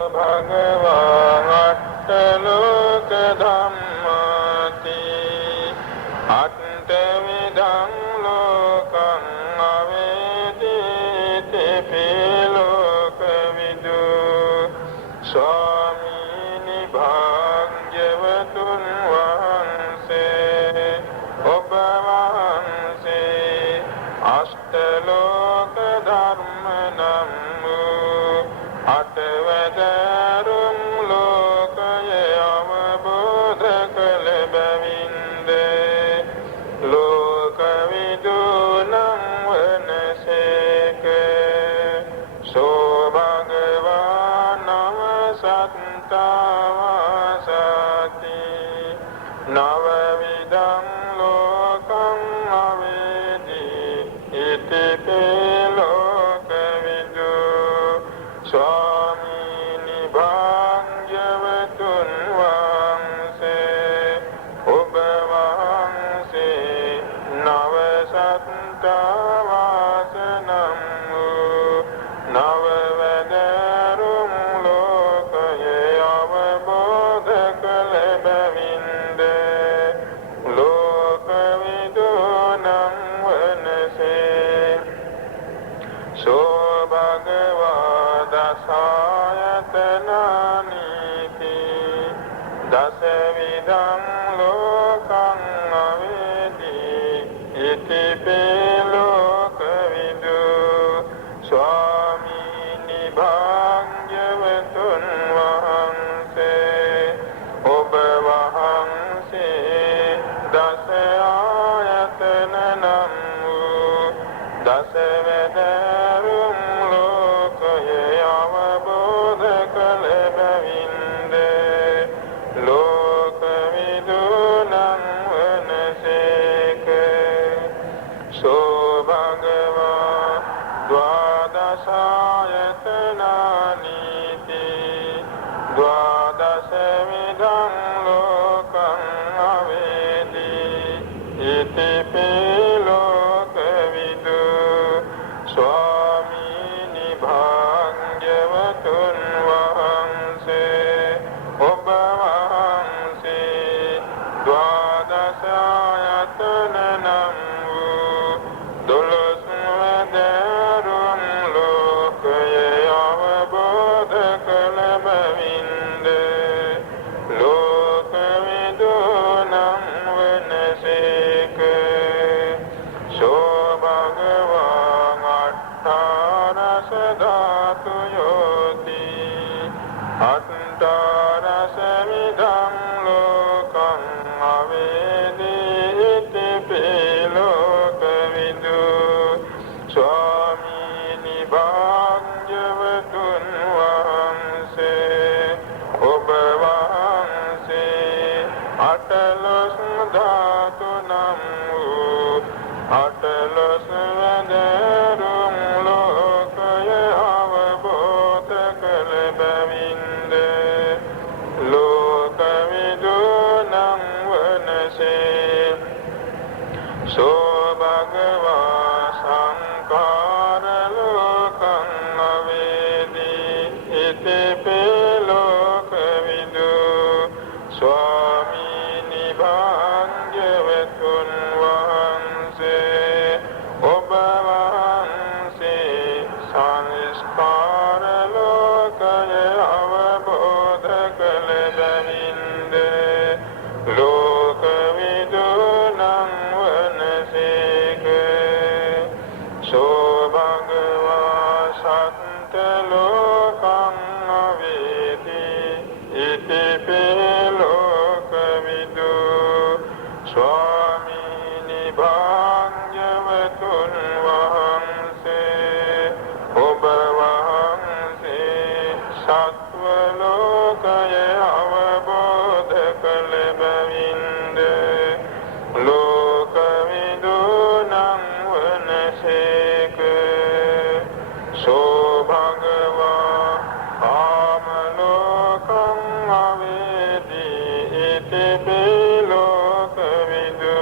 භගවාන් අට්ඨලෝක ධම්මාති අට්ඨවිධං ලෝකං අවේදිති පිලෝක විදු ස්වාමීනි භාග්‍යවතුන් වහන්සේ ඔබ වහන්සේ අෂ්ඨලෝක ධර්ම නම් වූ අටවැදෑරුම් ලෝකයේ අවබෝධ කළ බැවින්ද ලෝකවිදු නම් වනසේක සෝ භගවා නව සත්තාවාසති නවවිධං ලෝකං අවේදී ඉතිපේ ලෝකවිදු ස්වාමීනි භාග්‍යවතුන් වහන්සේ ඔබ වහන්සේ නව සත්තාවාසනම් වූ නව වැදෑරුම් ලෝකයේ අවබෝධ කළ බැවින්ද ලෝකවිදු නම් වනසේ සෝ භගවා දසායතනානීති දසවිධං ලෝකං අවේදී ඉතිපේ ලෝකවිදු ස්වාමීනි භාග්‍යවතුන් වහන්සේ ඔබ වහන්සේ දස ආයතන නම් වූ දසවැදෑරුම් ලෝකයේ අවබෝධ කළ බැවින්ද ලෝකවිදු නම් වනසේක සෝ භගවා ද්වාදසායතනානීති ද්වාදසවිධං ලෝකං අවේදී ඉතිපේ ලෝකවිදු ස්වාමීනි භාග්‍යවතුන් වහන්සේ ඔබ වහන්සේ ද්වාදස ආයතන නම් වූ දොළොස් වැදෑරුම් ලෝකයේ අවබෝධ කළ බැවින්ද ලෝකවිදු නම් වනසේක සෝ භගවාන් අට්ඨාරස ධාතුයෝති අට්ඨාරස විධං ලෝකං අවේදී ඉතිපේ ලෝකවිදු ස්වාමීනි භාග්‍යවතුන් වහන්සේ ඔබ වහන්සේ අටලොස් ධාතු නම් වූ අටලොස් වැදෑරුම් ලෝකය අවබෝධ කළ බැවින්ද ලෝකවිදු නම් වනසේ සෝ භගවා සංඛාර ලෝකං අවේදී ඉතිපේ ලෝකවිදු ස්වාමීනි භාග්‍යවතුන් වහන්සේ ඔබ වහන්සේ සංස්කාර ලෝකය අවබෝධ කළ බැවින්ද ලෝකවිදු නම් වනසේක සෝ භගවා සත්ත ලෝකං අවේදී ඉතිපේ ලෝකවිදු ස්වාමීනි භාග්‍යවතුන් වහන්සේ ඔබ වහන්සේ සත්ව ලෝකය අවබෝධ කළ බැවින්ද ලෝකවිදු නම් වනසේක සෝ භගවා කාම ලෝකං අවේදී ඉතිපේ ලෝකවිදු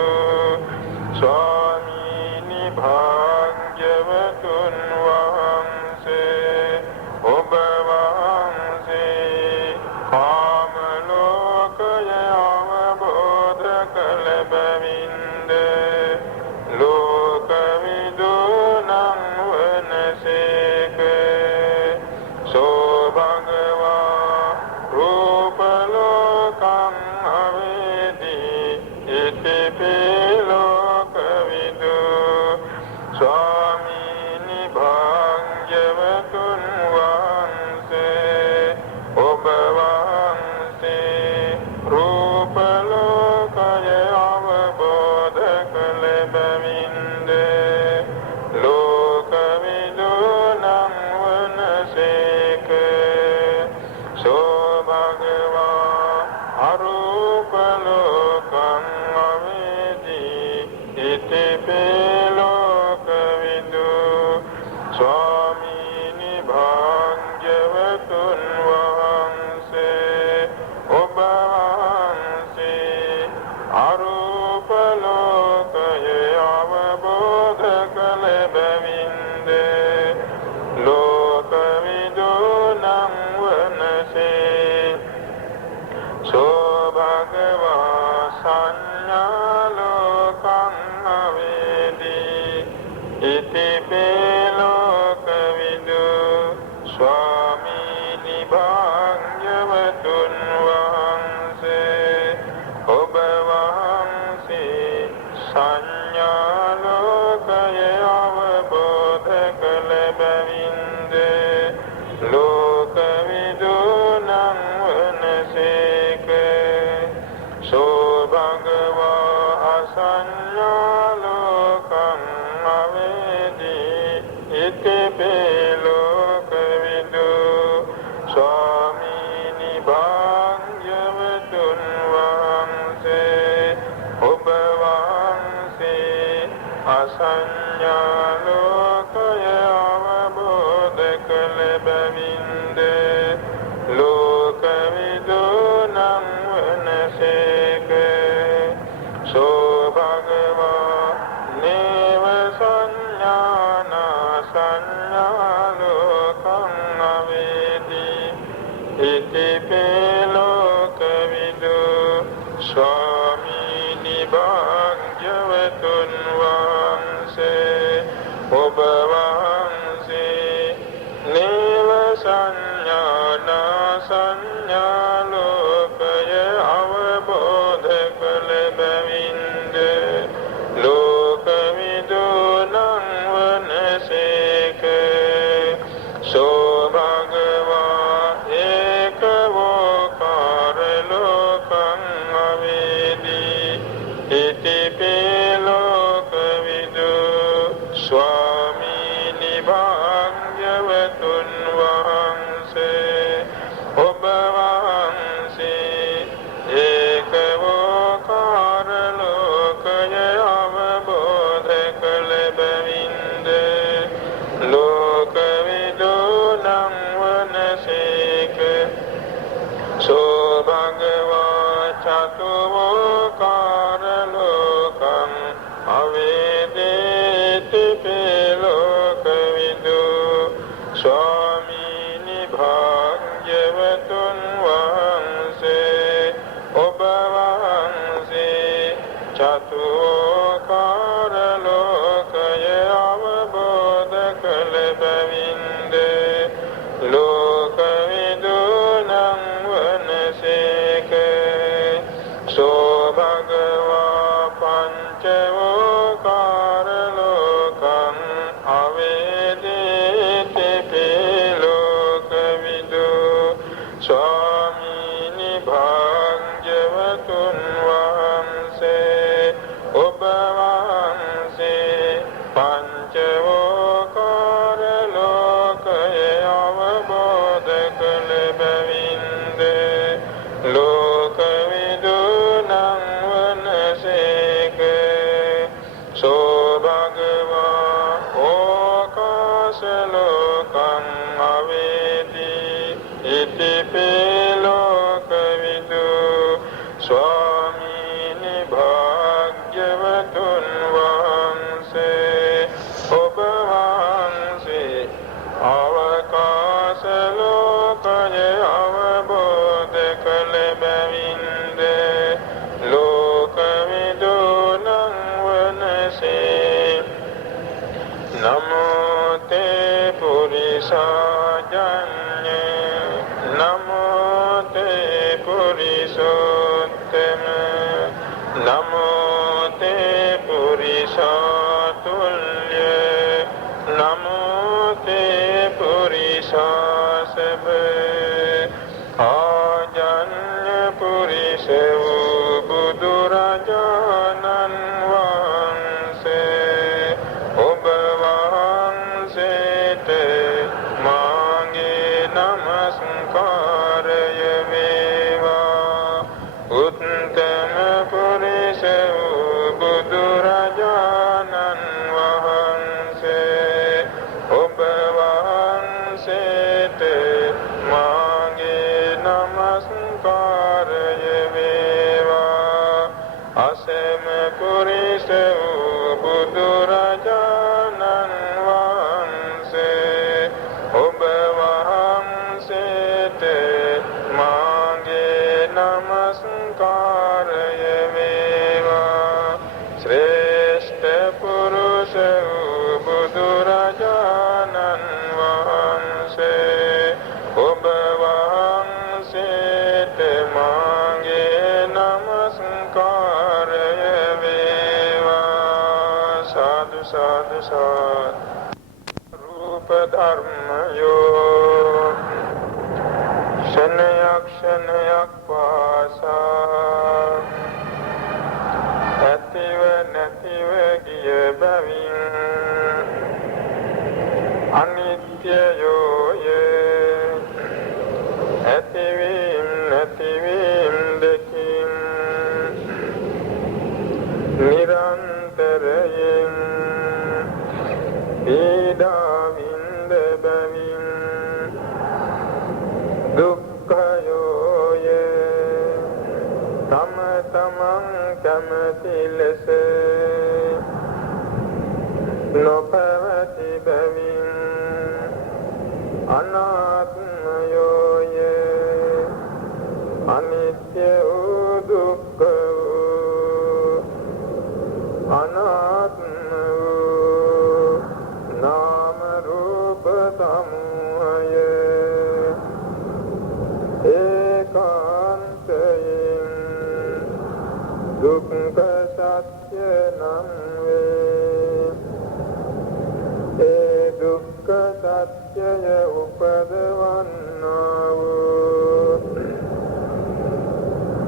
ස්වාමීනි භාග්‍යවතුන් වහන්සේ ඔබ වහන්සේ ලෝකවිදු ස්වාමීනි භාග්‍යවතුන් වහන්සේ ඔබ වහන්සේ අසඤ්ඤා ලෝකය අවබෝධ කළ බැවින්ද ලෝකවිදු නම් වනසේක සෝ භගවා නේව සංඥාන සංඥා ලෝකං අවේදී ඉතිපේ ලෝකවිදු ස්වාමීනි භාග්‍යවතුන් වහන්සේ ඔබ වහන්සේ නේව සංඥාන සංඥා ලෝකය අවබෝධ කළ බැවින්ද ලෝකවිදු නම් වනසේක සෝ භගවා ඒකවෝකාර ලෝකං අවේදී ඉතිපේ ලෝකවිදු ස්වාමීනි භාග්‍යවතුන් වහන්සේ ඔබ වහන්සේ ඒකවෝකාර ලෝකය අවබෝධ කළ බැවින්ද ලෝකවිදු නම් වනසේක සෝ භගවා චතුවෝකාර ලෝකං අවේදේතිපේ ලෝකවිදු ස්වාමීනි භාග්‍යවතුන් වහන්සේ ඔබ වහන්සේ චතුවෝකාර ලෝකය අවබෝධ කළ බැවින්ද ලෝකවිදු නම් වනසේක සෝ භගවා පංචවෝකාර ලෝකං අවේදේතිපේ ලෝකවිදු ස්වාමීනි භාග්‍යවතුන් වහන්සේ ඔබ වහන්සේ පංචවෝකාර ලෝකය අවබෝධ කළ බැවින්ද ලෝකවිදු නම් වනසේක සෝ භගවා ඕකාශ ලෝකං අවේදී ඉතිපේ ලෝකවිදු ස්වාමීනි භාග්‍යවතුන් වහන්සේ ඔබ වහන්සේ අවකාශ ලෝකය අවබෝධ කළ බැවින්ද ලෝකවිදු නම් වනසේ නමෝ තේ පුරිසාජඤ්ඤ නමෝ තේ පුරිසෝත්තම නමෝ තේ පුරිසාතුල්‍ය නමෝ තේ පුරිසාසබ ආජඤ්ඤ පුරිස වූ බුදුරජාණන් වහන්සේ ඔබ වහන්සේට මාගේ නමස්කාරය වේවා උත්තම පුරිස වූ බුදුරජාණන් වහන්සේ ඔබ වහන්සේට මාගේ නමස්කාරය වේවා අසම පුරිස වූ බුදුරජාණන් වහන්සේ ඔබ වහන්සේට මාගේ නමස්කාරය වේවා ශ්‍රේෂ්ඨ පුරුෂ වූ බුදුරජාණන් වහන්සේ ඔබ වහන්සේට මාගේ නමස්කාරය වේවා සාදු සාදු සාදු රූප ධර්මයෝ ක්ෂණයක් ක්ෂණයක් පාසා ඇතිව නැතිව ගිය බැවින් අනිත්‍ය අනිත්‍යයෝය ඇතිවීම නැතිවීම දෙකින් නිරන්තරයෙන් පීඩාවින්ද බැවින් දුක්ඛයෝය තම තමන් කැමති ලෙස නොපවති බැවින් අනාත්මයෝය අනිත්‍ය වූ දුක්ඛ වූ අනාත්ම වූ නාම රූප සමූහය ඒකාන්තයෙන් දුක්ඛ සත්‍ය නම් වේ ඒ දුක්ඛ සත්‍යය උපදවන්නා වූ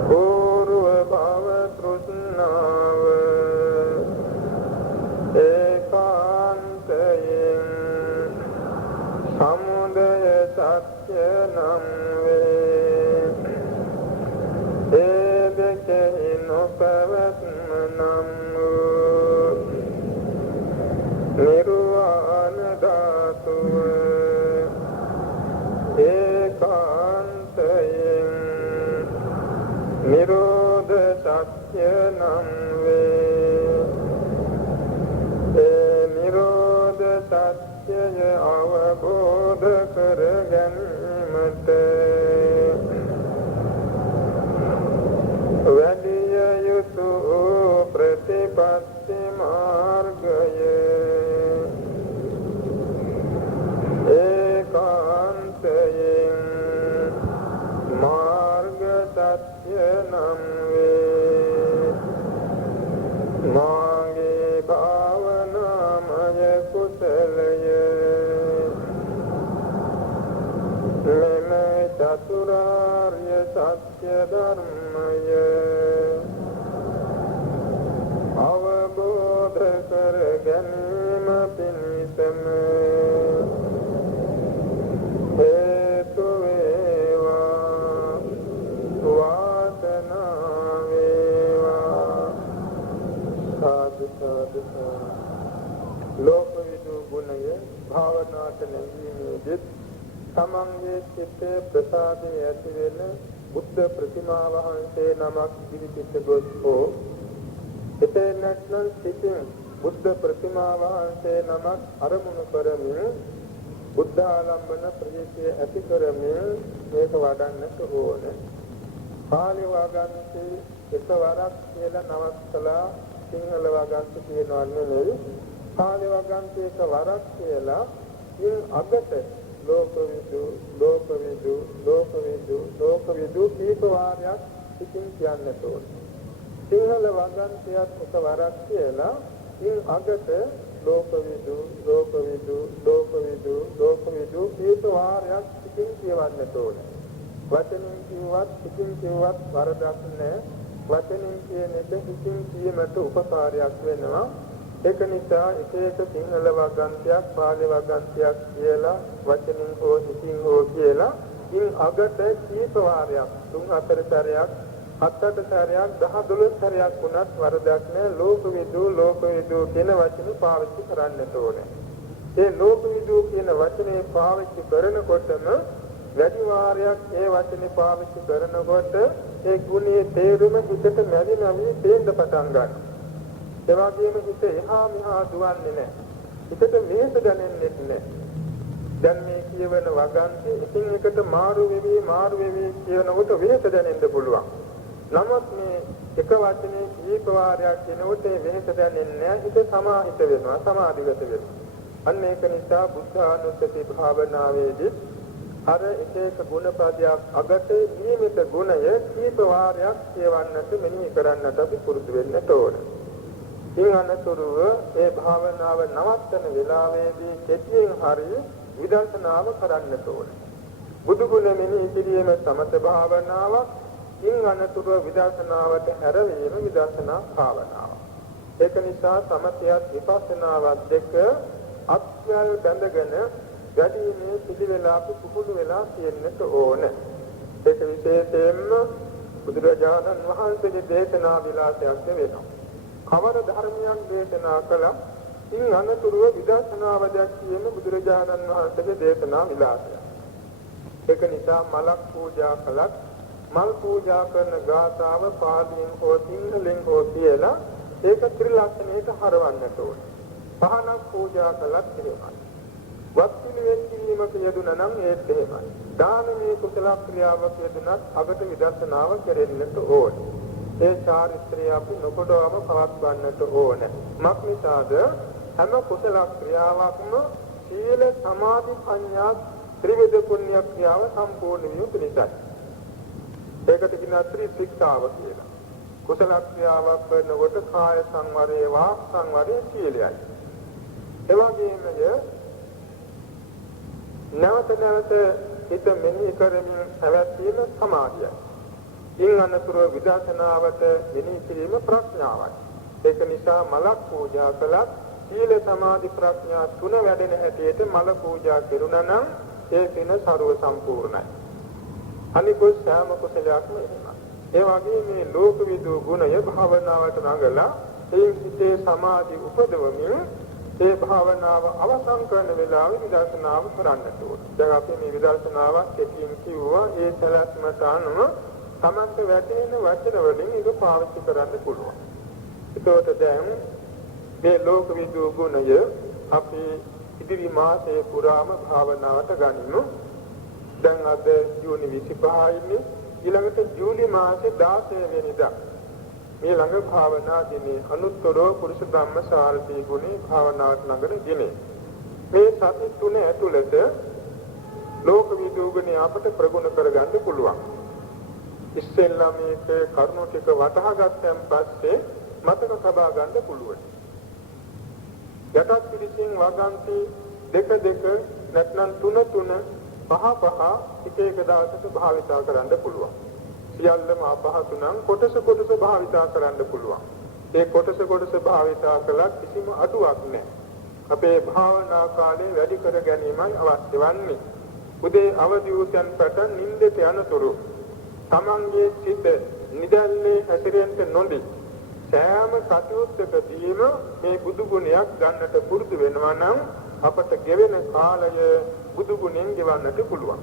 పూర్ව භව තෘෂ්ණාව ඒකාන්තයෙන් සමුදය සත්‍ය නම් වේ ඒ දෙකෙහි නොපැවැත්ම නම් වූ නිර්වාණ ධාතුව ඒකාන්තයෙන් නිරෝධ සත්‍ය නම් වේ ඒ නිරෝධ සත්‍යය අවබෝධ කර ගැනීමට වැඩිය යුතු ප්‍රතිපත්ති මාර්ගය ඒකාන්තයෙන් මාර්ග සත්‍ය නම් වේ මාගේ භාවනාමය කුසලය මෙම චතුරාර්ය සත්‍ය ධර්මය අවබෝධ කර ගැනීම පිණිසම හේතු වේවා වාසනාව වේවා සාදු සාදු ලෝකවිදු ගුණය භාවනාවට නැගීමේදී තමන්ගේ චිත්තේ ප්‍රසාදයේ ඇති වෙන බුද්ධ ප්‍රතිමා වහන්සේ නමක් පිළිපිට ගොස් හෝ එතේ නැත්නම් සිටින් බුද්ධ ප්‍රතිමා වහන්සේ නමක් අරමුණු කරමින් බුද්ධ ආලම්බන ප්‍රදේශය ඇති කරමින් මේක වඩන්නට ඕනේ. පාලි වාගන්ති එකවරක් කියලා නවත්තලා සිංහල වාගන්ති කියනවා නෙමෙයි. පාලි වාගන්ති එකවරක් කියලා ඉන් අගට ලෝකවිදු ලෝකවිදු ලෝකවිදු ලෝකවිදු කීප වාරයක් ඉතින් කියන්නට ඕනේ. සිංහල වාගන්තියක් එකවරක් කියලා ඉන් අගට ලෝකවිදු ලෝකවිදු ලෝකවිදු ලෝකවිදු කීප වාරයක් ඉතින් කියවන්නට ඕනේ. වචනින් කිව්වත් ඉතින් කිව්වත් වරදක් නැහැ. වචනින් කියන එක ඉතින් කීමට උපකාරයක් වෙනවා. ඒක නිසා එක එක සිංහල වගන්තියක් පාලි වගන්තියක් කියලා වචනින් හෝ ඉතින් හෝ කියලා ඉන් අගට කීප වාරයක් 3-4 සැරයක් 7-8 සැරයක් 10-12 සැරයක් වුණත් වරදක් නැහැ. ලෝකවිදු කියන වචනේ පාවිච්චි කරන්නට ඕනේ. ඒ ලෝකවිදු කියන වචනේ පාවිච්චි කරනකොටම වැඩි වාරයක් ඒ වචනේ පාවිච්චි කරනකොට ඒ ගුණයේ තේරුම හිතට නැවි තේන්න පටන් ගන්නවා. ඒ වගේම හිත එහා මෙහා දුවන්නේ නැහැ. හිතට මේක දැනෙන්නේ නැහැ. දැන් මේ කියවන වගන්ති එකින් එකට මාරු වෙවි කියනකොට වෙනස දැනෙන්න පුළුවන්. නමුත් මේ එක වචනේ කීප වාරයක් කියනකොට වෙනස දැනෙන්නේ නැහැ. හිත සමාහිත වෙනවා, සමාධිගත වෙනවා. අන්න ඒක නිසා බුද්ධානුස්සති භාවනාවේදී අර එක එක ගුණ පදයක් අගට නියමිත ගුණය කීප වාරයක් කියවන්නට මෙනෙහි කරන්නට අපි පුරුදු වෙන්නට ඕනේ. ඊළඟටුව ඒ භාවනාව නවත්තන වෙලාවේදී කෙටියෙන් හරි විදර්ශනාව කරන්නට ඕනේ. බුදු ගුණ මෙනෙහි කිරීම සමත භාවනාවක්. ඊළඟටුව විදර්ශනාවට හැරවීම විදර්ශනා භාවනාවක්. ඒක නිසා සමතයත් විපස්සනාවත් දෙක අත්‍යල් බැඳගෙන වැඩිමේ පිළිවෙල අපි පුහුණු වෙලා තියෙන්නට ඕන. ඒක විශේෂයෙන්ම බුදුරජාණන් වහන්සේගේ දේශනා විලාසයක් වෙනවා. කවර ධර්මයන් දේශනා කළා ඉන් අනතුරුව විදර්ශනාව දැක්වීම බුදුරජාණන් වහන්සේගේ දේශනා විලාසය. ඒක නිසා මලක් පූජා කළත් මල් පූජා කරන ගාථාව පාලියෙන් හෝ සිංහලෙන් හෝ කියලා ඒක ත්‍රිලක්ෂණයට හරවන්නට ඕන. පහනක් පූජා කළත් එහෙමයි. වත් පිළිවෙත් කිරීමක යෙදුණා නම් ඒත් එහෙමයි. දානමය කුසල ක්‍රියාවක යෙදුණත් අගට විදර්ශනාව කෙරෙන්නට ඕන. ඒ චාරිත්‍රය අපි නොකොඩවම පවත්වන්නට ඕන. මක් නිසාද හැම කුසල ක්‍රියාවක්ම සීල සමාධි ප්‍රඥා ත්‍රිවිධ පුණ්‍ය ක්‍රියාව සම්පූර්ණ වීම පිණිසයි. ඒකට කියනවා ත්‍රිශික්ෂාව කියලා. කුසල ක්‍රියාවක් කරනකොට කාය සංවරය, වාක් සංවරය, සීලයයි. එවැගේමය නැවත නැවත හිත මෙනෙහි කරමින් පැවැත්වීම සමාධියයි. ඉන් අනතුරුව විදර්ශනාවට මෙනෙහි කිරීම ප්‍රඥාවයි. ඒක නිසා මලක් පූජා කළත් සීල සමාධි ප්‍රඥා තුන වැඩෙන හැටියට මල පූජා කෙරුණා නම් ඒ දින ਸਰව සම්පූර්ණයි. අනිකුත් සෑම කුසලයක්ම එහෙමයි. ඒ වගේ මේ ලෝක විදූ ගුණය භාවනාවට නඟලා ඒ හිතේ සමාධි උපදවමින් ඒ භාවනාව අවසන් කරන වෙලාවේ විදර්ශනාව කරන්නට ඕන. දැන් අපි මේ විදර්ශනාව කෙටියෙන් කිව්වා ඒ සලස්මට අනුව තමන්ට වැටෙන වචන වලින් ඒක පාවිච්චි කරන්න පුළුවන්. ඒකට දැන් මේ ලෝක විදූ ගුණය අපි ඉදිරි මාසයේ පුරාම භාවනාවට ගනිමු. දැන් අද ජූනි 25 ඊළඟට ජූලි මාසේ 16 වෙනිදා මේ ළඟ භාවනා දිනේ අනුත්තර පුරුෂ ධම්ම සාරදී ගුණේ භාවනාවට නගන දිනේ. මේ සති තුන ඇතුළත ලෝක විදූ ගුණය අපට ප්‍රගුණ කරගන්න පුළුවන්. ඉස්සෙල්ලා මේක කරුණු ටික වටහා ගත්තන් පස්සේ මතක තබා ගන්න පුළුවන්. යටත් පිළිසින් වගන්ති දෙක නැත්නම් තුන පහ එක දවසක භාවිතා කරන්න පුළුවන්. සියල්ලම අපහසු නම් කොටස භාවිතා කරන්න පුළුවන්. ඒ කොටස භාවිතා කළත් කිසිම අඩුවක් නැහැ. අපේ භාවනා කාලේ වැඩි කර ගැනීමයි අවශ්‍ය වන්නේ. උදේ අවදි වූයන් පටන් නිින්දට යනතුරු තමන්ගේ සිත නිදැල්ලේ හැසිරෙන්න නොදී සෑම කටයුත්තකදීම මේ බුදු ගුණයක් ගන්නට පුරුදු වෙනවා නම් අපට ගෙවෙන කාලය බුදු ගුණෙන් ගෙවන්නට පුළුවන්.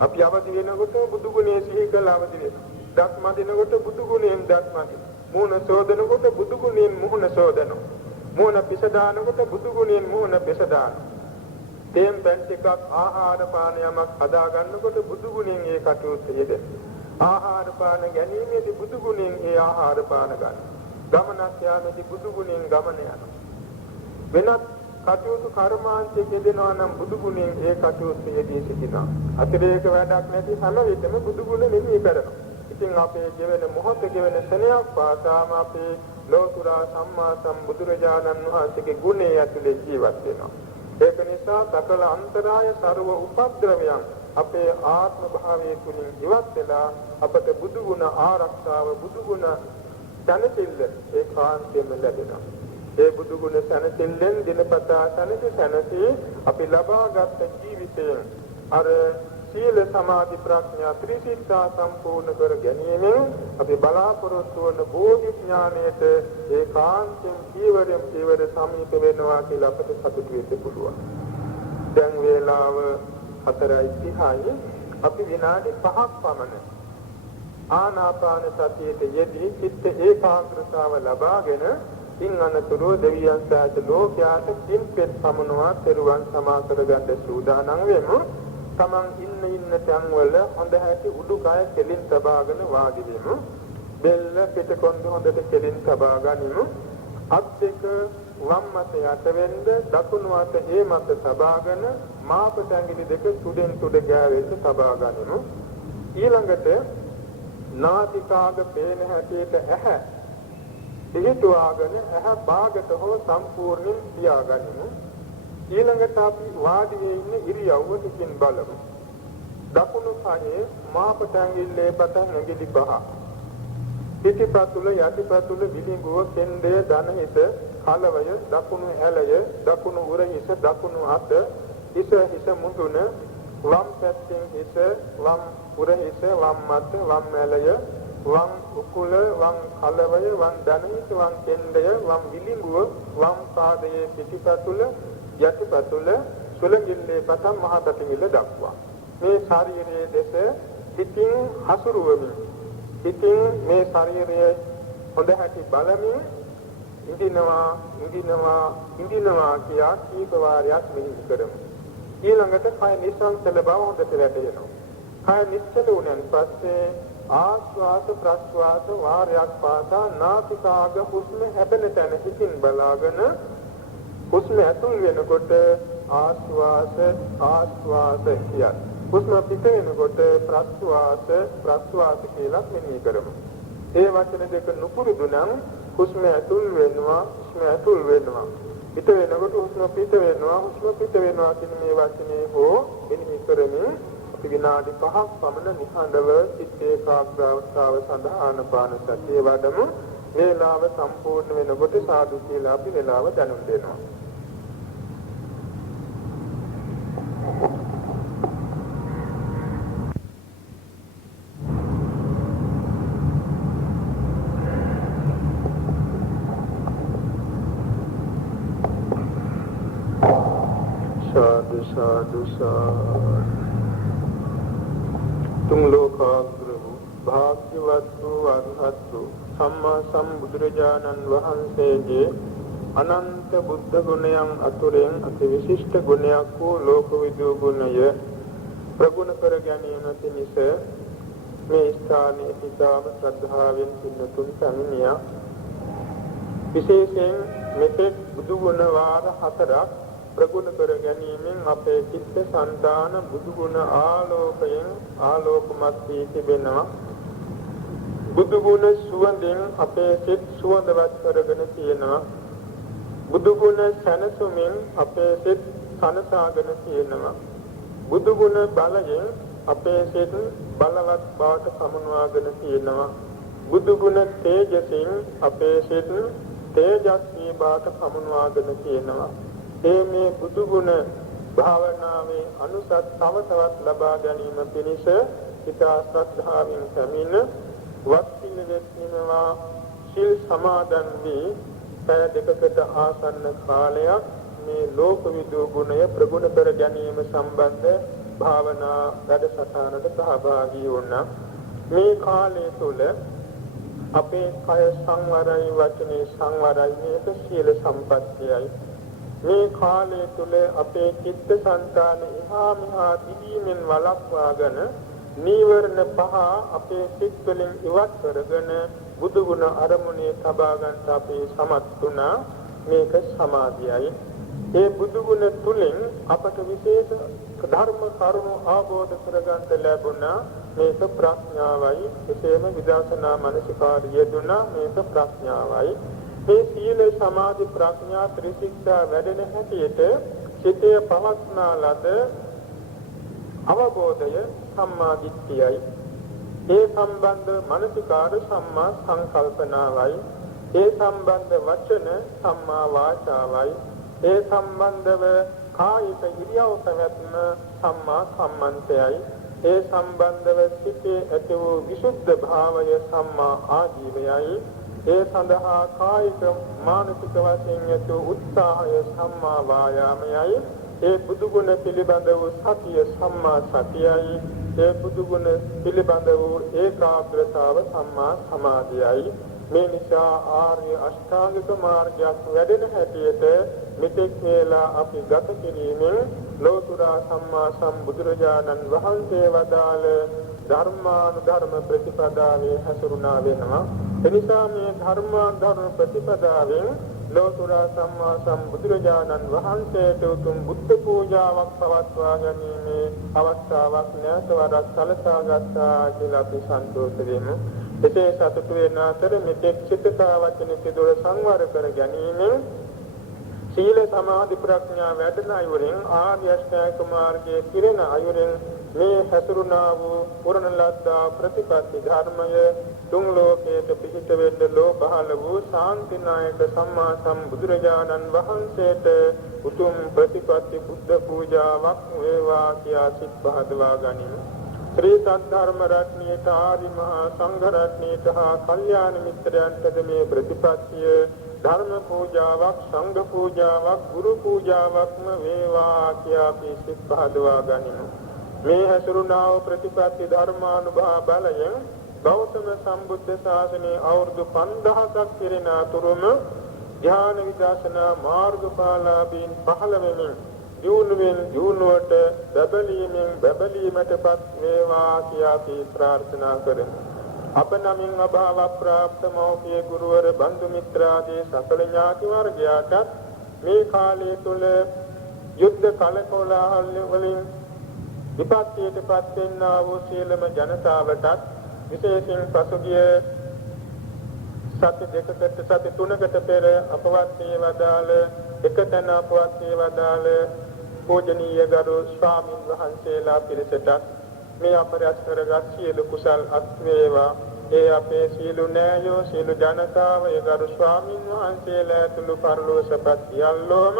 අපි අවදි වෙනකොට බුදු ගුණය සිහි කරලා අවදි වෙනවා. දත් මදිනකොට බුදු ගුණයෙන් දත් මදිනවා. මූණ සෝදනකොට බුදු ගුණයෙන් මූණ සෝදනවා. මූණ පිස දානකොට බුදු ගුණයෙන් මූණ පිස දානවා. තෙම් පැන් ටිකක් ආහාර පාන යමක් හදා ගන්නකොට බුදු ගුණයෙන් ඒ කටයුත්ත යෙදෙනවා. ආහාර පාන ගැනීමේදී බුදු ගුණයෙන් ඒ ආහාර පාන ගන්න. ගමනක් යාමේදී බුදු ගුණයෙන් ගමන යනවා. වෙනත් කටයුතු කර්මාන්තයේ යෙදෙනවා නම් බුදු ගුණයෙන් ඒ කටයුතු යෙදී සිටිනවා. අතිරේක වැඩක් නැති හැම විටම බුදු ගුණ මෙහි කරනවා. ඉතින් අපේ ජීවන මොහොත ජීවන ශරණයක් පාසාම අපේ ලෝතුරා සම්මා සම්බුදුරජාණන් වහන්සේගේ ගුණය ඇතුලේ ජීවත් වෙනවා. ඒක නිසා සකල අන්තරාය ਸਰව උපද්‍රවයන් අපේ ආත්ම භාවයේ තුලින් ඉවත් වෙලා අපට බුදු ගුණ ආරක්ෂාව බුදු ගුණ දැනතිල්ල ඒකාන්තයෙන්ම ලැබෙනවා. ඒ බුදු ගුණ සැනසෙල්ලෙන් දිනපතා සැනසී අපි ලබාගත් ජීවිතයෙන් අර සීල සමාධි ප්‍රඥා ත්‍රිශික්ෂා සම්පූර්ණ කර ගැනීමෙන් අපි බලාපොරොත්තු වන බෝධි ඥානයට ඒකාන්තයෙන් චීවර සමීප වෙනවා කියලා අපට සතුටු වෙන්න පුළුවන්. දැන් වේලාව 4:30යි. අපි විනාඩි 5ක් පමණ ආනාපාන සතියේ යෙදී චිත්ත ඒකාග්‍රතාව ලබාගෙන ඉන් අනතුරුව දෙවියන් සහිත ලෝකයාට කිම්පෙත් සමනවා පෙරුවන් සමා කරගන්න සූදානම් වෙමු. තමන් ඉන්න තැන් වල හොඳ හැටි උඩුකය කෙලින් තබාගෙන වාඩි වෙමු. බෙල්ල පිටකොන්ද හොඳට කෙලින් තබා ගනිමු. අත් දෙක වම් මත යට වෙන්න දකුණු අත ඒ මත තබාගෙන මාපට ඇඟිලි දෙක තුඩෙන් තුඩ ගෑවෙන්න තබා ගනිමු. ඊළඟට නාසිකාග පේන හැටියට ඇහැ පිහිටුවාගෙන ඇහැ භාගට හෝ සම්පූර්ණයෙන් පියාගනිමු. ඊළඟට අපි වාඩි වෙ ඉන්න ඉරියව්ව ටිකින් බලමු. දකුණු කයේ මාපට ඇඟිල්ලේ පටන් ඇඟිලි 5. පිටිපතුල යටිපතුල විලිඟුව කෙන්දය දණහිස කලවය දකුණු ඇලය දකුණු උරහිස දකුණු අත හිස මුදුන වම් පැත්තෙන් හිස වම් උර හිස වම් මත වම් මැලය වම් උකුල වම් කලවය වම් දණහිස වම් කෙන්ඩය වම් විලිඟුව වම් පාදයේ පිටිපතුල යටිපතුල සුළඟිල්ලේ පටන් මහ පැතිඟිල්ල දක්වා මේ ශරීරයේ දෙස සිතින් හසුරුවමින් සිතින් මේ ශරීරයේ හොඳ හැටි බලමින් ඉඳිනවා කියා කීප වාරයක් මෙහි කරමු. ඊළඟට කය නිශ්චල බව හොඳට වැටහෙනවා. කය නිශ්චල වුණාන් පස්සේ ආස්වාස ප්‍රස්වාස වාරයක් පාසා නාසිකාග හුස්ම හැපෙන තැන සිතින් බලාගෙන හුස්ම ඇතුල් වෙනකොට ආස්වාස කියයි. හුස්ම පිට වෙනකොට ප්‍රස්වාස කියලා මෙහි කරමු. ඒ වචන දෙක නුපුරුදු නම් හුස්ම ඇතුල් වෙනවා පිට වෙනකොට හුස්ම පිට වෙනවා කියන මේ වචනේ හෝ මෙහි කරමින් අපි විනාඩි 5ක් පමණ නිහඬව සිත ඒකාග්‍රතාව සඳහා ආනාපාන සතිය වඩමු. වේලාව සම්පූර්ණ වෙනකොට සාදු කියලා අපි වේලාව දැනුම් දෙනවා. साधु तुम लोकाग्र भाग्यवत् अरहत् सम्मा संबुදුරජාණන් වහන්සේගේ අනන්ත බුද්ධ ගුණයන් අතුරෙන් අති විශිෂ්ට ගුණයක් වූ ලෝකවිදු ගුණය ප්‍රගුණ කර ගැනීම පිණිස මේ ස්ථානයේ පිටාම ශ්‍රද්ධාවෙන් පින්නතුන් පැමිණියා. විශේෂයෙන් මෙතෙක් බුදු ගුණ වාර 4ක් ප්‍රගුණ කර ගැනීමෙන් අපේ චිත්ත සංතාන බුදු ගුණ ආලෝකයෙන් ආලෝකමත් වී තිබෙනවා. බුදු ගුණ සුවඳෙන් අපේ සිත් සුවඳවත් කරගෙන තියෙනවා. බුදු ගුණ සැනසුමින් අපේ සිත් සනසාගෙන තියෙනවා. බුදු ගුණ බලයෙන් අපේ සිත් බලවත් බවට සමනවාගෙන තියෙනවා. බුදු ගුණ තේජසින් අපේ සිත් තේජස්වී බවට සමනවාගෙන තියෙනවා. මේ බුදු ගුණ භාවනාවේ අනුසත් තව තවත් ලබා ගැනීම පිණිස හිතා ශ්‍රද්ධාවෙන් පැමිණ වත්තින වෙත්නිනවා සිල් සමාදන් වී පැය දෙකකට ආසන්න කාලයක් මේ ලෝකවිදු ගුණය ප්‍රගුණ කර ගැනීම සම්බන්ධ භාවනා වැඩසටහනට සහභාගී වුණා. මේ කාලය තුල අපේ කය සංවරයි වචනේ සංවරයි මේක සීල සම්පත්තියයි. මේ කාලය තුල අපේ චිත්ත සංතාන එහා මෙහා දිවීමෙන් වළක්වාගෙන නීවරණ පහ අපේ සිත් වලින් ඉවත් කරගෙන බුදු ගුණ අරමුණේ තබා ගන්නට අපි සමත් වුණා. මේක සමාධියයි. මේ බුදු ගුණ තුලින් අපට විශේෂ ධර්ම කරුණු අවබෝධ කරගන්න ලැබුණා. මේක ප්‍රඥාවයි. එසේම විදර්ශනා මනසිකාර්යය දුන්නා. මේක ප්‍රඥාවයි. මේ සීල සමාධි ප්‍රඥා ත්‍රිශික්ෂා වැඩෙන හැටියට සිතේ පවස්නා ලද අවබෝධය සම්මා දිට්ඨියයි. ඒ සම්බන්ධ මනසිකාර සම්මා සංකල්පනාවයි. ඒ සම්බන්ධ වචන සම්මා වාචාවයි. ඒ සම්බන්ධව කායික ඉරියව් පැවැත්ම සම්මා සම්මන්තයයි. ඒ සම්බන්ධව සිතේ ඇති වූ විසුද්ධ භාවය සම්මා ආජීවයයි. ඒ සඳහා කායික මානසික වශයෙන් ඇති උත්සාහය සම්මා වායාමයයි. ඒ බුදු ගුණ පිළිබඳ වූ සතිය සම්මා සතියයි. ඒ බුදු ගුණ පිළිබඳ වූ ඒකාග්‍රතාව සම්මා සමාධියයි. මේ නිසා ආර්ය අෂ්ටාංගික මාර්ගයක් වැඩෙන හැටියට මෙතෙක් වේලා අපි ගත කිරීමෙන් ලෝතුරා සම්මා සම්බුදුරජාණන් වහන්සේ වදාළ ධර්මානුධර්ම ප්‍රතිපදාවේ හැසිරුණා වෙනවා. එනිසා මේ ධර්මානුධර්ම ප්‍රතිපදාවෙන් ලෝතුරා සම්මා සම්බුදුරජාණන් වහන්සේට උතුම් බුද්ධ පූජාවක් පවත්වා ගැනීමේ අවස්ථාවක් නැවත වරක් සලසා ගත්තා කියලා අපි සන්තෝෂ වෙමු. එසේ සතුටු වෙන අතර මෙතෙක් චිත්තා වචන සිදුර සංවර කර ගැනීමෙන් සීල සමාධි ප්‍රඥා වැඩෙන අයුරින් ආර්ය අෂ්ටාංගික මාර්ගයේ පිරෙන අයුරින් මේ හැසිරුණා වූ පුරණ ලද්දා ප්‍රතිපත්ති ධර්මය තුන් ලෝකයට පිහිට වෙන්න ලෝ පහළ වූ ශාන්තිනායක සම්මා සම්බුදුරජාණන් වහන්සේට උතුම් ප්‍රතිපත්ති බුද්ධ පූජාවක් වේවා කියා සිත් පහදවා ගනිමු. ශ්‍රී සද්ධර්ම රත්නයේට ආදි මහා සංඝ රත්නයේට හා කල්යාණ මිත්‍රයන්ටද මේ ප්‍රතිපත්තිය ධර්ම පූජාවක් සංඝ පූජාවක් ගුරු පූජාවක්ම වේවා කියා අපි සිත් පහදවා ගනිමු. මේ හැසිරුණා වූ ප්‍රතිපත්ති ධර්මානුභව බලයෙන් ගෞතම සම්බුද්ධ ශාසනයේ අවුරුදු 5000ක් පිරෙන අතුරුම ඥාන විදර්ශනා මාර්ගඵලාභීන් 15 වෙනින් ජීවුවට බබලීමටපත් වේවා කියා අපි ප්‍රාර්ථනා කරමු. අප නමින් අභාව ප්‍රාප්ත මෞඛ්‍ය ගුරුවර බන්දු මිත්‍රාදී සකල ඥාති වර්ගයාට මේ කාලය තුල යුද්ධ කලකෝලාහල වලින් විපත්තියටපත් වෙනා වූ සියලුම ජනතාවටත් විශේෂයෙන් පසුගිය සති දෙකකට සති තුනකට පෙර අපවත් වේවදාල එකතැන අපවත් වේවදාල පූජනීය ගරු ස්වාමින් වහන්සේලා පිරිසට මේ අපරාධ කරගත් සියලු කුසල් අත් වේවා. ඒ අපේ සියලු නෑයෝ සියලු ජනතාව ඒ ගරු ස්වාමින් වහන්සේලා ඇතුළු පරලෝසපත් සියල්ලෝම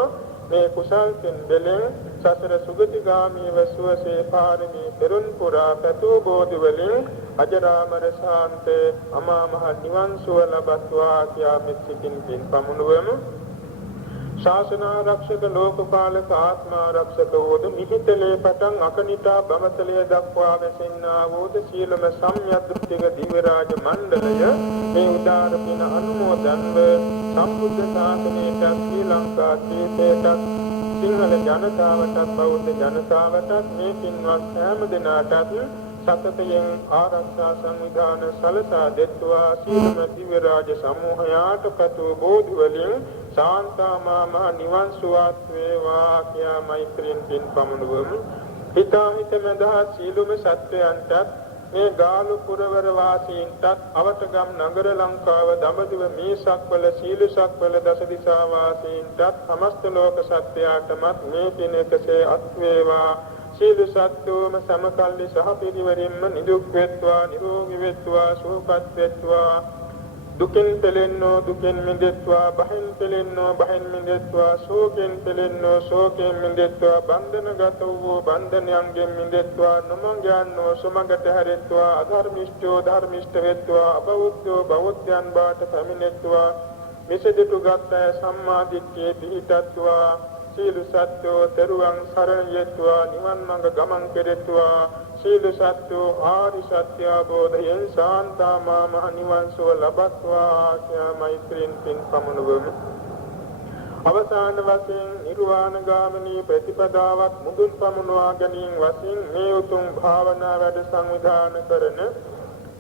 මේ කුසල් පින්බලෙන් සතර සුගතිගාමීව සුවසේ පාරමී පෙරන් පුරා පැතූ බෝධි වලින් අජරාමර ශාන්ත අමා මහ නිවන් සුව ලබත්වා කියා මෙත්සිතින් පින් පමුණුවමු. ශාසනාරක්ෂක ලෝකපාලක ආත්මාරක්ෂක වූද මිහිතලේ පටන් අකනිටා බමතලේ දක්වා වැසෙන්නා වූද සියලුම සම්්‍යද්ෘතික දිව්‍ය රාජ මණ්ඩලය මේ උදාර පින අනුමෝදන්ව සම්බුද්ධ ශාසනයට ශ්‍රී ලංකා දීපේට සිංහල ජනතාවටත් බෞද්ධ ජනතාවටත් මේ පින්වත් සෑම දිනාටත් සතතයෙන් ආරක්ෂා සංවිධාන සලසා දෙත්වා සියලුම දිව්‍ය රාජ සමූහයාට පතු බෝධි වලින් සාන්තාමා මහ නිවන් සුවත් වේවා කියා මෛත්‍රියෙන් පින් පමුණුවමු. හිතාහිත මඳහා සියලුම සත්වයන්ටත් මේ ගාලු පුරවර වාසීන්ටත් අවතගම් නගර ලංකාව දඹදිව මීසක්වල සීලසක්වල දසදිසා වාසීන්ටත් සමස්ත ලෝක සත්වයාටමත් මේ පින එකසේ අත් වේවා. සියලු සත්වෝම සමකල්ලි සහපිරිවරින්ම නිදුක් වෙත්වා නිරෝගී වෙත්වා සුවපත් වෙත්වා. දුකින් පෙළෙන්නෝ දුකින් මිදෙත්වා බහින් පෙළෙන්නෝ බහින් මිදෙත්වා ශෝකෙන් පෙළෙන්නෝ ශෝකෙන් මිදෙත්වා බන්ධනගත වූ බන්ධනයන්ගෙන් මිදෙත්වා නොමඟ යන්නෝ සුමඟට හැරෙත්වා අධර්මිෂ්ඨෝ ධර්මිෂ්ඨ වෙත්වා අබෞද්ධෝ බෞද්ධයන් බාට පැමිණෙත්වා මිසදිටු ගත් සම්මා දිට්ඨියේ පිහිටත්වා සීල සත්‍යෝ තෙරුවන් සරණ යෙත්වා නිවන් මඟ ගමන් කෙරෙත්වා සීල සත්‍යෝ ආරි සත්‍ය අවබෝධයෙන් සාන්තාමා මහ නිවන් සුව ලබත්වා කියා මෛත්‍රියෙන් පින් පමුණුවමු. අවසාන වශයෙන් නිර්වාණ ගාමිනී ප්‍රතිපදාවත් මුදුන් පමුණවා ගැනීම වශයෙන් මේ උතුම් භාවනා වැඩ සංවිධානය කරන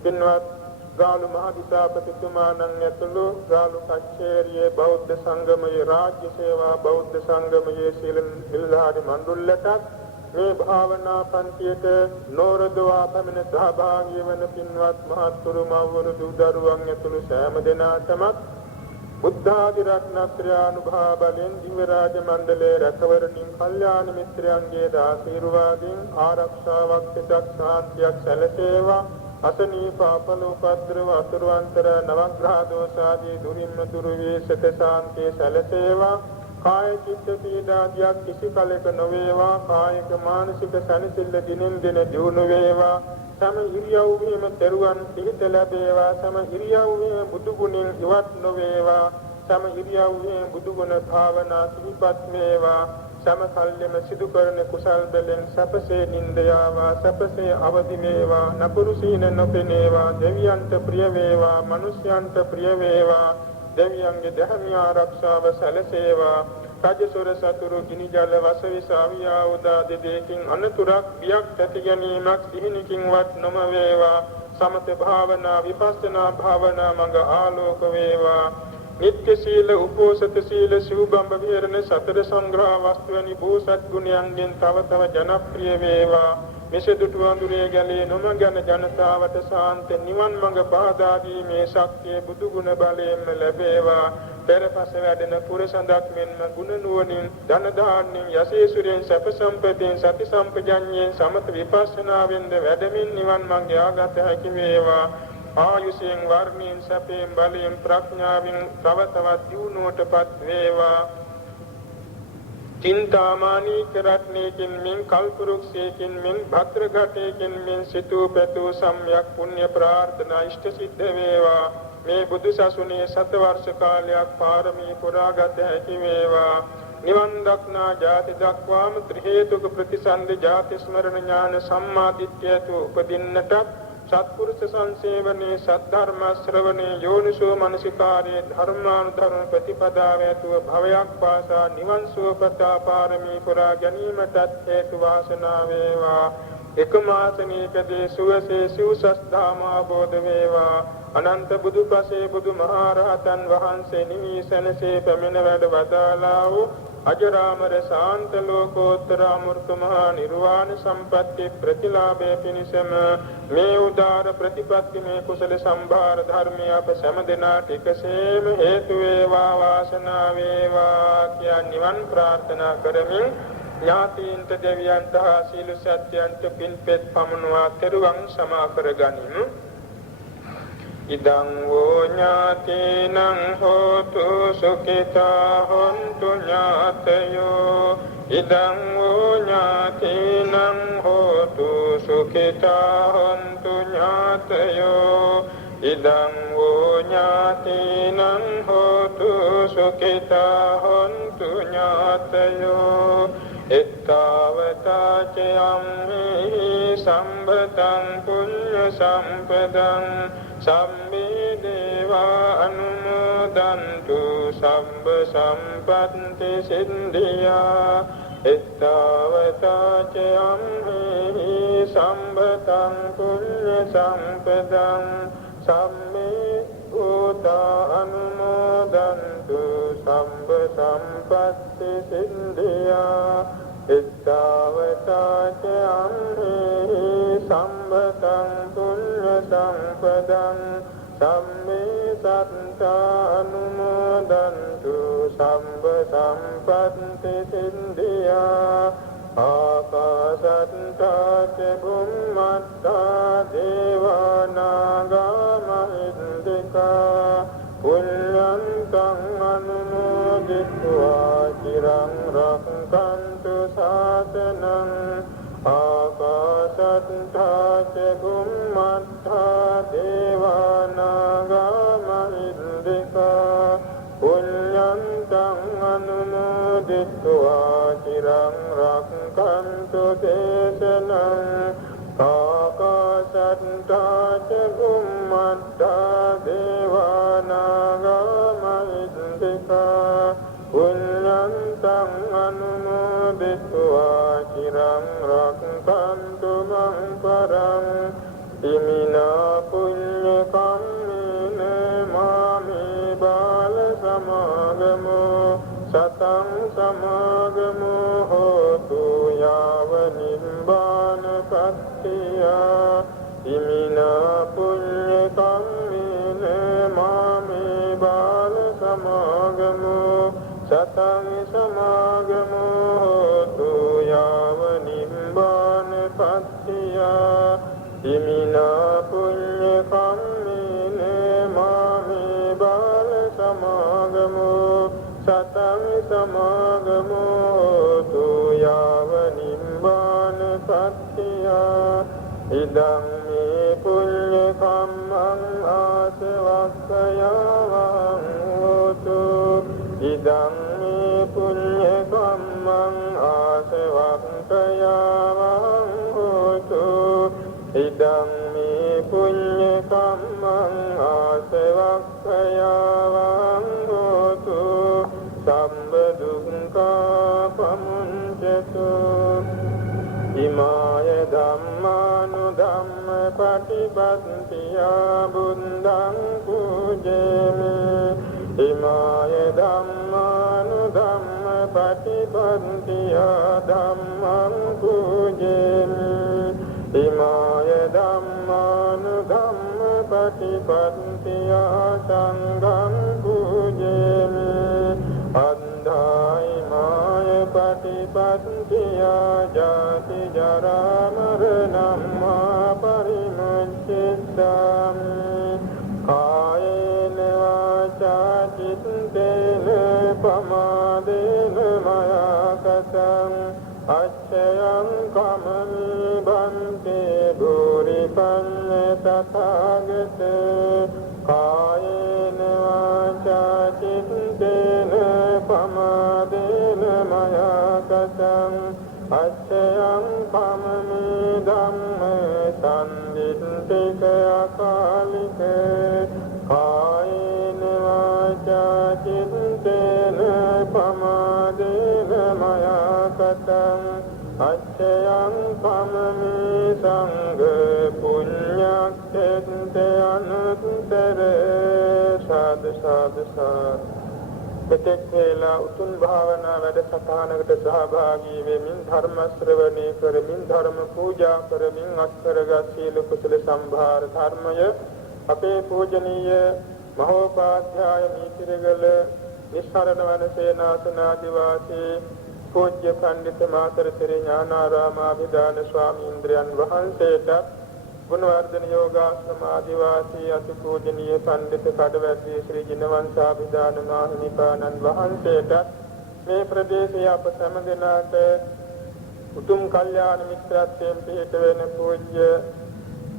පින්වත් ගාලු මහදිසාපතිතුමාණන් ඇතුළු ගාලු කච්චේරියේ බෞද්ධ සංගමයේ රාජ්‍ය සේවා බෞද්ධ සංගමයේ සීල නිලධාරි මණ්ඩලයටත් මේ භාවනා පන්තියට නෝරදවා පැමිණ සහභාගී වන පින්වත් මහත්තුරු මව්වරු දූ දරුවන් ඇතුළු සෑම දෙනාටම බුද්ධ ආදී රත්නත්‍රය අනුභව බලෙන් දිව්‍ය රාජ මණ්ඩලයේ රැකවරණින් කල්යාණ මිත්‍රයන්ගේ ආශිර්වාදයෙන් ආරක්ෂාවක් සිතක් සාන්තියක් සැලසේවා. අසනීප අපලෝපද්‍රව අතුරුවන්තර නවග්‍රහ දෝෂාදී දුරින්ම දුරු වී සිත සාන්තිය සැලසේවා. කාය චිත්ත පීඩාදියක් කිසි කලෙක නොවේවා. කායික මානසික සැනසෙල්ල දිනෙන් දින දියුණු වේවා. සම ඉරියව්වෙම තෙරුවන් පිහිට ලැබේවා. සම ඉරියව්වෙම බුදු ගුණෙන් ඉවත් නොවේවා. සම ඉරියව්වෙම බුදු ගුණ භාවනා සිහිපත් වේවා. සම කල්යම සිදු කරන කුසල් බැලෙන් සපසේ නින්දයාවා සපසේ අවදි වේවා. නපුරු සීන නොපෙනේවා. දෙවියන්ට ප්‍රිය වේවා. මනුෂ්‍යයන්ට ප්‍රිය වේවා. දෙවියන්ගේ ධර්මීය ආරක්ෂාව සැලසේවා. රජසොර සතුරු ගිනි ජල වසවිස ආවියා උදා දෙදෙකින් අනතුරක් බියක් ඇති ගැනීමක් සිහිනකින්වත් නොම වේවා. සමත භාවනා විපස්සනා භාවනා මඟ ආලෝක වේවා. නිත්‍ය සීල උපෝසත සීල සිව්බඹ විහරණ සතර සංග්‍රහ වස්තු වැනි බෝසත් ගුණයන්ගෙන් තව තව ජනප්‍රිය වේවා. මෙසෙදුටු වඳුරේ ගැලේ නොමගන ජනතාවට සාන්ත නිවන් මඟ පාදා දීමේ ශක්තිය බුදු ගුණ බලයෙන්ම ලැබේවා. පෙරපස වැඩෙන පුරසඳක් මෙන්ම ගුණ නුවණින් ධන දාන්නෙන් යසීසුරෙන් සැප සම්පතෙන් සති සම්පජඤ්ඤයෙන් සමත විපස්සනාවෙන්ද වැඩමින් නිවන් මඟ යාගත හැකි වේවා. ආයුෂයෙන් වර්ණයෙන් සැපයෙන් බලයෙන් ප්‍රඥාවෙන් තව තවත් දියුණුවටපත් වේවා. චින්තාමානී කරත්නේකින් මින් කල්පුරුක්ෂයකින් මින් භද්‍රඝටයකින් මින් සිතූ පැතූ සම්්‍යක් පුණ්‍ය ප්‍රාර්ථනා ඉෂ්ට සිද්ධ වේවා. මේ බුදු සසුනේ සත වර්ෂ කාලයක් පාරමී පුරාගත හැකි වේවා. නිවන් දක්නා ජාති දක්වාම ත්‍රි හේතුක ප්‍රතිසන්දි ජාති ස්මරණ ඥාන සම්මාදිට්ඨියතු උපදින්නට සත්පුරුෂ සංසේවනේ සද්ධර්ම ශ්‍රවණේ යෝනිසෝ මනසිකාරේ ධර්මානුධර්ම ප්‍රතිපදාව ඇතුව භවයක් පාසා නිවන් සුවපතා පාරමී පුරා ගැනීමටත් හේතු වාසනා වේවා. එක මාසනීකදී සුවසේ සිව්සස් ධාම අවබෝධ වේවා. අනන්ත බුදු පසේ බුදු මහරහතන් වහන්සේ නිවිසනසේ පැමිණ වැඩ වදාළා වූ අජරාමර ශාන්ත ලෝකෝත්තර අමෘත මහා නිර්වාණ සම්පත්‍ය ප්‍රතිලාභය පිණිසම මේ උදාර ප්‍රතිපත්ති මේ කුසල සම්භාර ධර්මය අප සෑම දිනාට එකසේම හේතු වේවා වාසනාව වේවා කියා නිවන් ප්‍රාර්ථනා කරමින් ඥාතීන්ට දෙවියන්ට හා සීල සත්‍යයන්ට පින්පෙත් පමුණවා තෙරුවන් සමා කරගනිමු. ඉදං වූ ඥාතීනං හෝතු සුඛිතා හොන්තු ඥාතයෝ. ඉදං වූ ඥාතීනං හෝතු සුඛිතා හොන්තු ඥාතයෝ. ඉදං වූ ඥාතීනං හෝතු සුඛිතා හොන්තු ඥාතයෝ. එත්තාවතා චයම්හි සම්බතං පුඤ්ඤ සම්පදං සම්මේ දේවා අනුමෝදන්තු සම්බ සම්පත්ති සිද්ධියා. එත්තාවතා චයම්හි සම්බතං පුඤ්ඤ සම්පදං සම්මේ භූතා අනුමෝදන්තු සම්බ සම්පත්ති සිද්ධියා. එත්තාවතා චයම්හි සම්බතං පුඤ්ඤ සම්පදං සම්මේ සත්තා අනුමෝදන්තු සම්බ සම්පත්ති සිද්ධියා. ආකාශත්තා ච බුම්මත්තා දේවානාගා මහින්దికා පුඤ්ඤන්තං අනුමෝදිत्वा චිරං රක්ඛන්තු ශාසනං. ආකාශත්තා ච බුම්මත්තා දේවානාගා මහින්దికා පුඤ්ඤන්තං අනුමෝදිत्वा චිරං රක්ඛන්තු දේශනං. ආකාශත්තා ච බුම්මත්තා දේවානාගා මහින්దికා පුඤ්ඤන්තං අනුමෝදිत्वा චිරං රක්ඛන්තු මං පරං. ඉමිනා පුඤ්ඤ කම්මේන මාමේ බාල සමාගමෝ සතං සමාගමෝ හෝතු යාව නිබ්බාන පත්තියා. ඉමිනා පුඤ්ඤ කම්මේන මාමේ බාල සමාගමෝ සතං සමාගමෝ හෝතු යාව නිබ්බාන පත්තියා. ඉමිනා පුඤ්ඤ කම්මේන මාමේ බාල සමාගමෝ සතං සමාගමෝ හෝතු යාව නිබ්බාන පත්තියා. ඉදං මේ පුඤ්ඤ කම්මං ආසවක්ඛයාවං හෝතු. ඉදං මේ පුඤ්ඤ කම්මං ආසවක්ඛයාවං හෝතු. ඉදං මේ පුඤ්ඤ කම්මං ආසවක්ඛයාවං හෝතු. සම්බ දුක්ඛා පමුඤ්චතු. ඉමාය ධම්මානුධම්ම පටිපත්තියා බුද්ධං පූජේමි. ඉමාය ධම්මානුධම්ම පටිපත්තියා ධම්මං පූජේමි. ඉමාය ධම්මානුධම්ම පටිපත්තියා සංඝං පූජේමි. අන්ධායි මාය පටිපත්තියා ජාති ජරා මරණං මා පරිමුච්ඡිතාමි. කායේන වාචා චිත්තේන පමාදේන මයා විපන්නේ තථාගත කායේන වාචා චිත්තේන පමාදේන මයා කතං අච්ඡයං පමමි ධම්ම සම්දිත්තික අකාලික කායේන වාචා චිත්තේන පමාදේන මයා කතං අච්ඡයං පමමි සංඝ පුඤ්ඤක්ඛෙන්තේ අනුත්තර සාදු සාදු සාදු. මෙතෙක් වේලා උතුම් භාවනා වැඩසටහනකට සහභාගී වෙමින් ධර්ම ශ්‍රවණය කරමින් ධර්ම පූජා කරමින් අත්කරගත් සීල කුසල සම්භාර ධර්මය අපේ පූජනීය මහෝපාධ්‍යාය නීතිරගල නිස්සරණ වන සේනාසනාධි වාසී පූජ්‍ය පඬිතු මාතර ශ්‍රී ඥානාරාමාභිදාන ස්වාමීන්ද්‍රයන් වහන්සේට ගුණවර්ධන යෝගාශ්‍රම ආදිවාසී අති පූජනීය පඬිතු කඩවැද්දේ ශ්‍රී ජිනවංශාභිදාන මහිමිපාණන් වහන්සේට මේ ප්‍රදේශයේ අප සැමදෙනාට උතුම් කල්යාණ මිත්‍රත්වයෙන් පිහිට වෙන පූජ්‍ය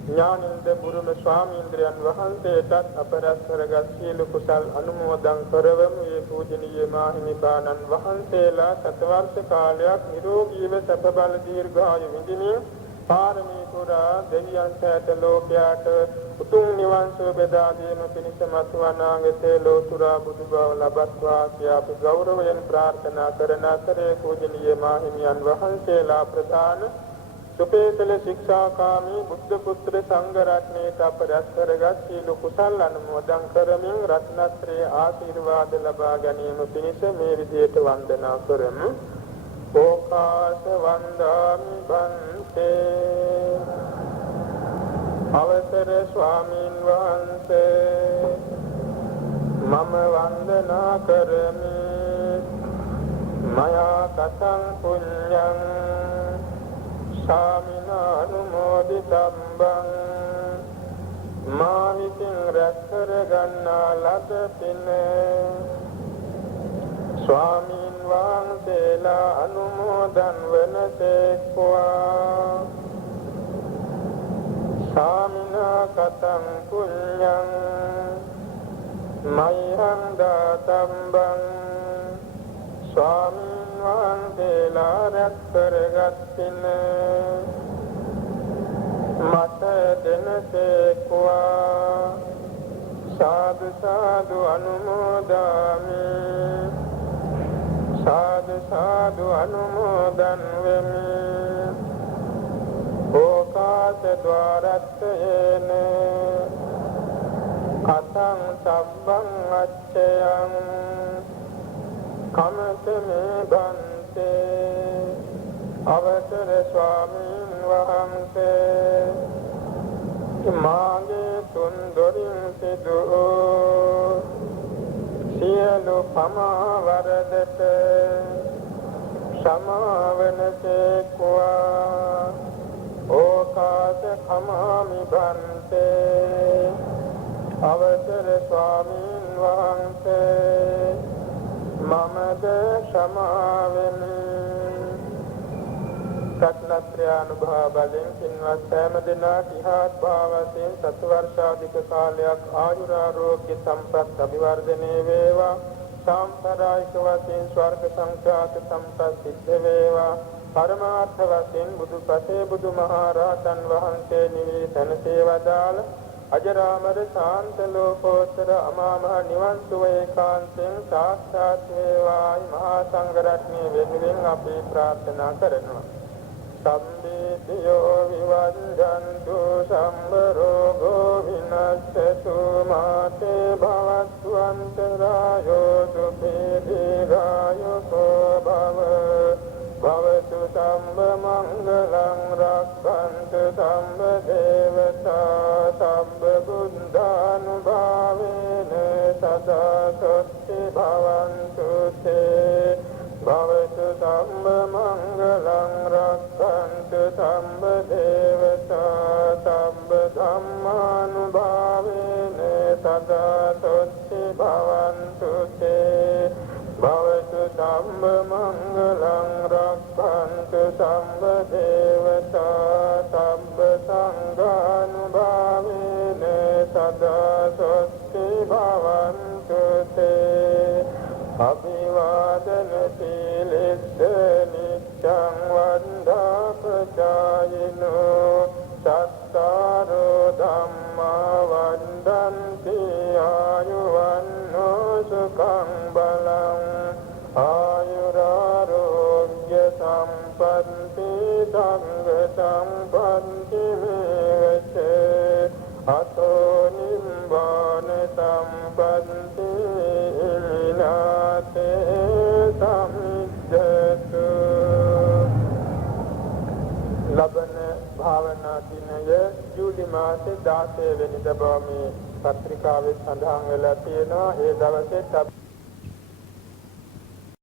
ඥානින්ද බුරුම ස්වාමීන්ද්‍රයන් වහන්සේටත් අප රැස් කරගත් සියලු කුසල් අනුමෝදන් කරවමු. මේ පූජනීය මාහිමිපාණන් වහන්සේලා සතවර්ෂ කාලයක් නිරෝගීව සැප බල දීර්ඝායු විඳිමින් පාරමී පුරා දෙවියන් සෑත ලෝකයාට උතුම් නිවන් සුව බෙදා දීම පිණිස මතුවනාගතේ ලෝතුරා බුදු බව ලබත්වා කියා අපි ගෞරවයෙන් ප්‍රාර්ථනා කරන අතරේ පූජනීය මාහිමියන් වහන්සේලා ප්‍රදාන සුපේසල ශික්ෂාකාමී බුද්ධ පුත්‍ර සංඝ රත්නයේ අප රැස් කරගත් සීල කුසල් අනුමෝදන් කරමින් රත්නත්‍රයේ ආශිර්වාද ලබා ගැනීම පිණිස මේ විදියට වන්දනා කරමු. ඕකාස වන්දාමි බන්තේ අවසර ස්වාමීන් වහන්සේ මම වන්දනා කරමි. මයා කතං පුඤ්ඤං සාමිනානුමෝදිතම්බං මා විසින් රැස් කර ගන්නා ලද පින ස්වාමීන් වහන්සේලා අනුමෝදන් වනසේක්වා. සාමිනා කතං පුඤ්ඤං මයං දාතම්බං ස්වාමීන් වහන්සේලා රැස් කරගත් පින මට දෙනසේක්වා. සාදු සාදු අනුමෝදාමි. සාදු සාදු අනුමෝදන් වෙමි. ඕකාස ద్వාරත්තයේන කතං සබ්බං අච්ඡයං කමතමේ බන්තේ අවසර ස්වාමීන් වහන්සේ මාගේ තුන් දොරින් සිදු සියලු පමා වරදට සමාවනසේක්වා. ඕකාස කමාමි බන්තේ අවසර ස්වාමීන් වහන්සේ මමද සමාවෙමි. රත්නත්‍රානුභව බලෙන් සින්වත් සෑම දිනක් ඉහත් භාවයෙන් සත්වර්ෂාධික කාලයක් ආයුරාෝග්‍ය සම්පත් අභිවර්ධනයේ වේවා. සාම්ප්‍රදායික වශයෙන් ස්වර්ග සංඛ්‍යාත සම්පත් සිද්ධ වේවා. පරමාර්ථ වශයෙන් බුදුපසේ බුදුමහරහතන් වහන්සේ නිවී සැනසී වදාළ අජරාමර ශාන්ත ලෝකෝත්තර අමා මහ නිවන් සුව ඒකාන්තයෙන් සාක්ෂාත් වේවායි මහා සංඝ රත්නයේ වෙනුවෙන් අපි ප්‍රාර්ථනා කරනවා. සම්බේතියෝ විවන්දන්තු සම්බරෝගෝ විනස්සතු මාතේ භවත්තු අන්තරායෝ දුක්ඛේ දීඝායුකෝ භව භවතු සම්බ මංගලං රක්ඛන්තු සම්බ දේවතා සම්බ බුද්ධානුභාවේන සදා සොත්ති භවන්තු තේ භවතු සම්බ මංගලං රක්ඛන්තු සම්බ දේවතා සම්බ ධම්මානුභාවේන සදා සොත්ති භවන්තු තේ භවතු සම්බ මංගලං රක්ඛන්තු සම්බ දේවතා සම්බ සංඝාන සම්පත්ති සංඝ සම්පත්ති මේවච අතෝ නිම්බාන සම්පත්ති ඉමිනාතේ සමිද්දතු. ලබන භාවනා දිනය ජූලි මාසේ 16 වෙනිදා බව මේ පත්‍රිකාවේ සඳහන් වෙලා තියෙනවා. ඒ දවසේ